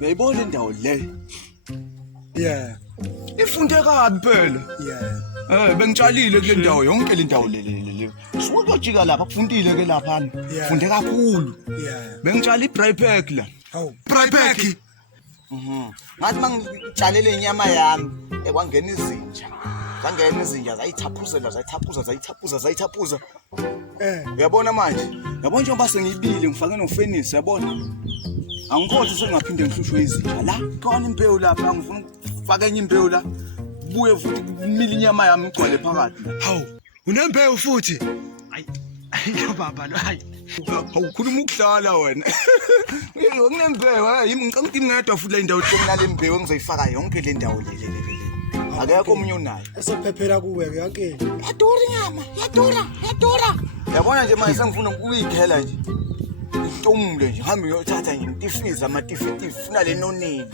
Uyayibona indawo le? Yeah, Ifunde kabi phela. yeah. Bengitshalile kule ndawo yonke le ndawo le. Suke kujika lapha kufundile ke lapha. Yeah. Funde kakhulu. Yeah. Bengitshala iBraypack la. Oh, Braypack. Ngathi mangitshalele inyama yami ekwangena izinja. Zangena izinja zayithaphuza. Uyabona manje? Yabona njengoba sengibile ngifake nofenisi yabona? Angikhohle sengaphinde ngihlushwe izinja la. Khona imbewu lapha ngifuna ukufaka enye imbewu la. Buye futhi kumile inyama yami igcwele phakathi. hawu. Unembewu futhi? Ayi baba lo hayi. Awukhuluma ukudlala wena. Nginembewu yimi ngicela ngedwa futhi le ndawo khona le mbewu engizoyifaka yonke le ndawo le. Akekho omunye unayo. Esophephela kuwe ke yonke. Yadura inyama, yadura. Yabona nje manje sengifuna ukuyikhela nje. Itomule nje, hambe uyothatha nje imtifiza amatifi funa le nonini.